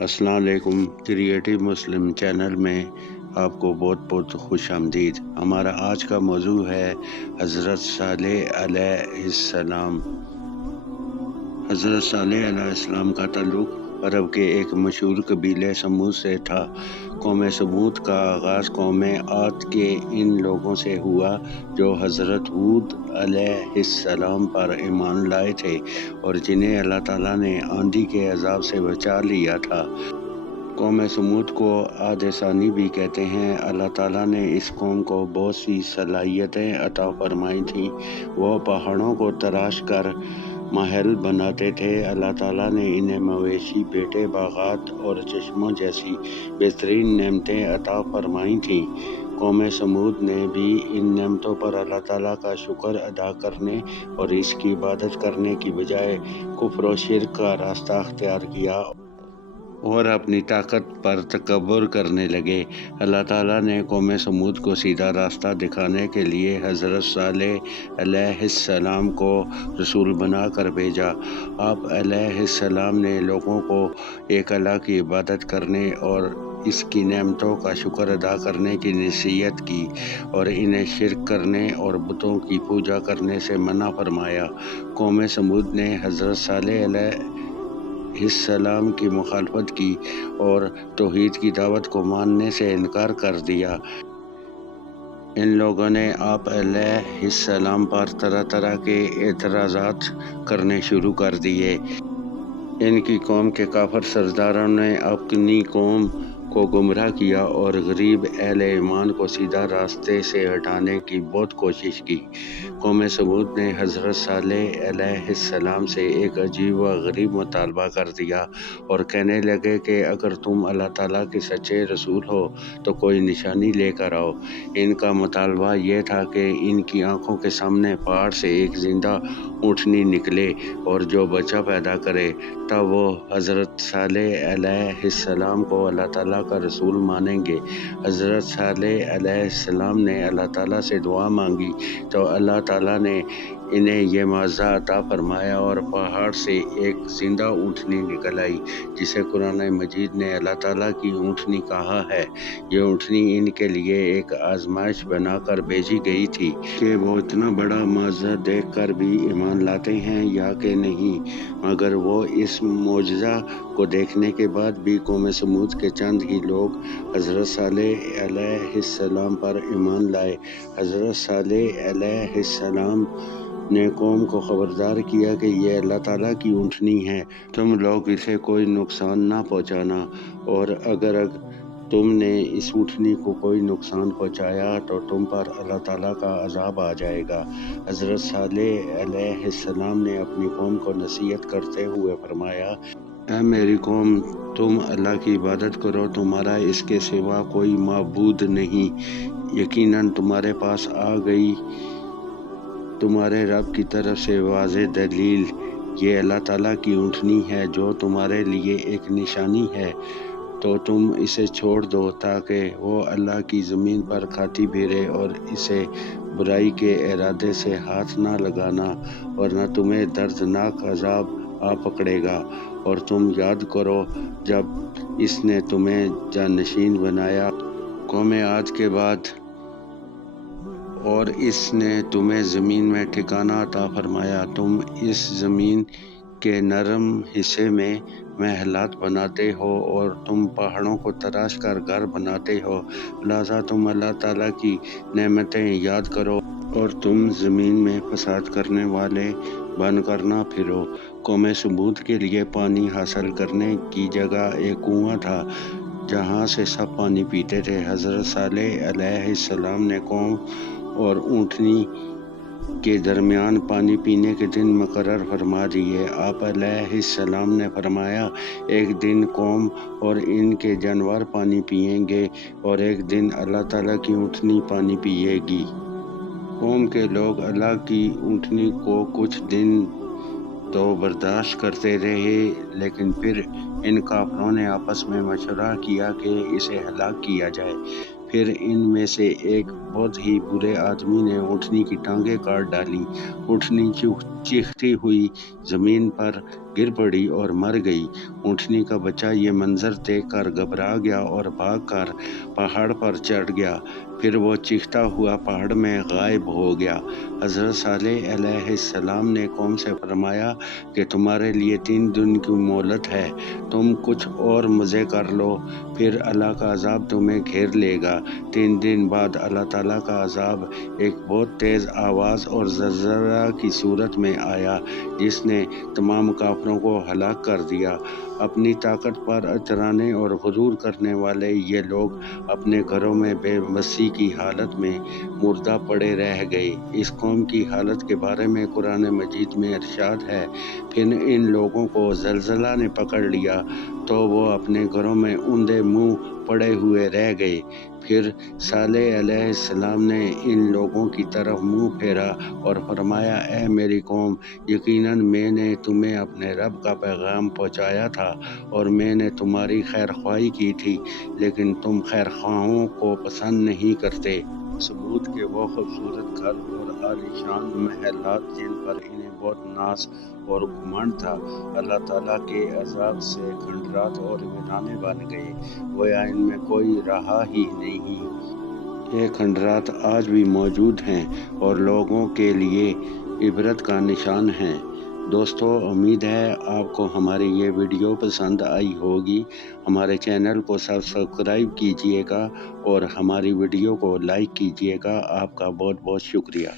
السلام علیکم۔ کریٹو مسلم چینل میں آپ کو بہت بہت خوش آمدید۔ ہمارا آج کا موضوع ہے حضرت صالح علیہ السلام۔ حضرت صالح علیہ السلام کا تعلق عرب کے ایک مشہور قبیلے سمود سے تھا۔ قوم سمود کا آغاز قوم عاد کے ان لوگوں سے ہوا جو حضرت ہود علیہ السلام پر ایمان لائے تھے اور جنہیں اللہ تعالیٰ نے آندھی کے عذاب سے بچا لیا تھا۔ قوم سمود کو عاد ثانی بھی کہتے ہیں۔ اللہ تعالیٰ نے اس قوم کو بہت سی صلاحیتیں عطا فرمائی تھیں۔ وہ پہاڑوں کو تراش کر محل بناتے تھے۔ اللہ تعالیٰ نے انہیں مویشی، بیٹے، باغات اور چشموں جیسی بہترین نعمتیں عطا فرمائی تھیں۔ قوم سمود نے بھی ان نعمتوں پر اللہ تعالیٰ کا شکر ادا کرنے اور اس کی عبادت کرنے کی بجائے کفر و شرک کا راستہ اختیار کیا اور اپنی طاقت پر تکبر کرنے لگے۔ اللہ تعالیٰ نے قوم سمود کو سیدھا راستہ دکھانے کے لیے حضرت صالح علیہ السلام کو رسول بنا کر بھیجا۔ آپ علیہ السلام نے لوگوں کو ایک اللہ کی عبادت کرنے اور اس کی نعمتوں کا شکر ادا کرنے کی نصیحت کی اور انہیں شرک کرنے اور بتوں کی پوجا کرنے سے منع فرمایا۔ قوم سمود نے حضرت صالح علیہ السلام کی مخالفت کی اور توحید کی دعوت کو ماننے سے انکار کر دیا۔ ان لوگوں نے آپ علیہ السلام پر طرح طرح کے اعتراضات کرنے شروع کر دیے۔ ان کی قوم کے کافر سرداروں نے اپنی قوم کو گمراہ کیا اور غریب اہل ایمان کو سیدھا راستے سے ہٹانے کی بہت کوشش کی۔ قوم سمود نے حضرت صالح علیہ السلام سے ایک عجیب و غریب مطالبہ کر دیا اور کہنے لگے کہ اگر تم اللہ تعالیٰ کے سچے رسول ہو تو کوئی نشانی لے کر آؤ۔ ان کا مطالبہ یہ تھا کہ ان کی آنکھوں کے سامنے پہاڑ سے ایک زندہ اونٹنی نکلے اور جو بچہ پیدا کرے تب وہ حضرت صالح علیہ السلام کو اللہ تعالیٰ کا رسول مانیں گے۔ حضرت صالح علیہ السلام نے اللہ تعالیٰ سے دعا مانگی تو اللہ تعالیٰ نے انہیں یہ معجزہ عطا فرمایا اور پہاڑ سے ایک زندہ اونٹنی نکل آئی جسے قرآن مجید نے اللہ تعالیٰ کی اونٹنی کہا ہے۔ یہ اونٹنی ان کے لیے ایک آزمائش بنا کر بھیجی گئی تھی کہ وہ اتنا بڑا معجزہ دیکھ کر بھی ایمان لاتے ہیں یا کہ نہیں، مگر وہ اس معجزہ کو دیکھنے کے بعد بھی قوم سمود کے چند ہی لوگ حضرت صالح علیہ السلام پر ایمان لائے۔ حضرت صالح علیہ السلام نے قوم کو خبردار کیا کہ یہ اللہ تعالیٰ کی اونٹنی ہے، تم لوگ اسے کوئی نقصان نہ پہنچانا، اور اگر تم نے اس اونٹنی کو کوئی نقصان پہنچایا تو تم پر اللہ تعالیٰ کا عذاب آ جائے گا۔ حضرت صالح علیہ السلام نے اپنی قوم کو نصیحت کرتے ہوئے فرمایا، اے میری قوم، تم اللہ کی عبادت کرو، تمہارا اس کے سوا کوئی معبود نہیں۔ یقیناً تمہارے پاس آ گئی تمہارے رب کی طرف سے واضح دلیل۔ یہ اللہ تعالیٰ کی اونٹنی ہے جو تمہارے لیے ایک نشانی ہے، تو تم اسے چھوڑ دو تاکہ وہ اللہ کی زمین پر کھاتی پھرے اور اسے برائی کے ارادے سے ہاتھ نہ لگانا، ورنہ تمہیں دردناک عذاب آ پکڑے گا۔ اور تم یاد کرو جب اس نے تمہیں جانشین بنایا قوم عاد کے بعد اور اس نے تمہیں زمین میں ٹھکانہ عطا فرمایا، تم اس زمین کے نرم حصے میں محلات بناتے ہو اور تم پہاڑوں کو تراش کر گھر بناتے ہو، لہٰذا تم اللہ تعالیٰ کی نعمتیں یاد کرو اور تم زمین میں فساد کرنے والے بن کر نہ پھرو۔ قوم سمود کے لیے پانی حاصل کرنے کی جگہ ایک کنواں تھا جہاں سے سب پانی پیتے تھے۔ حضرت صالح علیہ السلام نے قوم اور اونٹنی کے درمیان پانی پینے کے دن مقرر فرما دیے۔ آپ علیہ السلام نے فرمایا، ایک دن قوم اور ان کے جانور پانی پئیں گے اور ایک دن اللہ تعالیٰ کی اونٹنی پانی پیے گی۔ قوم کے لوگ اللہ کی اونٹنی کو کچھ دن تو برداشت کرتے رہے، لیکن پھر ان کافروں نے آپس میں مشورہ کیا کہ اسے ہلاک کیا جائے۔ پھر ان میں سے ایک بہت ہی برے آدمی نے اونٹنی کی ٹانگیں کاٹ ڈالیں۔ اونٹنی چیختی ہوئی زمین پر گر پڑی اور مر گئی۔ اونٹنی کا بچہ یہ منظر دیکھ کر گھبرا گیا اور بھاگ کر پہاڑ پر چڑھ گیا۔ پھر وہ چیختا ہوا پہاڑ میں غائب ہو گیا۔ حضرت صالح علیہ السلام نے قوم سے فرمایا کہ تمہارے لیے 3 دن کی مہلت ہے، تم کچھ اور مزے کر لو، پھر اللہ کا عذاب تمہیں گھیر لے گا۔ 3 دن بعد اللہ تعالیٰ کا عذاب ایک بہت تیز آواز اور زلزلہ کی صورت میں آیا، جس نے تمام کافروں کو ہلاک کر دیا۔ اپنی طاقت پر اترانے اور غرور کرنے والے یہ لوگ اپنے گھروں میں بے بسی کی حالت میں مردہ پڑے رہ گئے۔ اس قوم کی حالت کے بارے میں قرآن مجید میں ارشاد ہے، پھر ان لوگوں کو زلزلہ نے پکڑ لیا تو وہ اپنے گھروں میں اوندے منہ پڑے ہوئے رہ گئے۔ پھر صالح علیہ السلام نے ان لوگوں کی طرف منہ پھیرا اور فرمایا، اے میری قوم، یقیناً میں نے تمہیں اپنے رب کا پیغام پہنچایا تھا اور میں نے تمہاری خیر خواہی کی تھی، لیکن تم خیر خواہوں کو پسند نہیں کرتے۔ ثمود کے وہ خوبصورت گھر اور عالیشان محلات جن پر انہیں بہت ناز اور گھمنڈ تھا، اللہ تعالیٰ کے عذاب سے کھنڈرات اور ویرانے بن گئے، گویا ان میں کوئی رہا ہی نہیں۔ یہ کھنڈرات آج بھی موجود ہیں اور لوگوں کے لیے عبرت کا نشان ہیں۔ دوستو، امید ہے آپ کو ہماری یہ ویڈیو پسند آئی ہوگی۔ ہمارے چینل کو سبسکرائب کیجیے گا اور ہماری ویڈیو کو لائک کیجیے گا۔ آپ کا بہت بہت شکریہ۔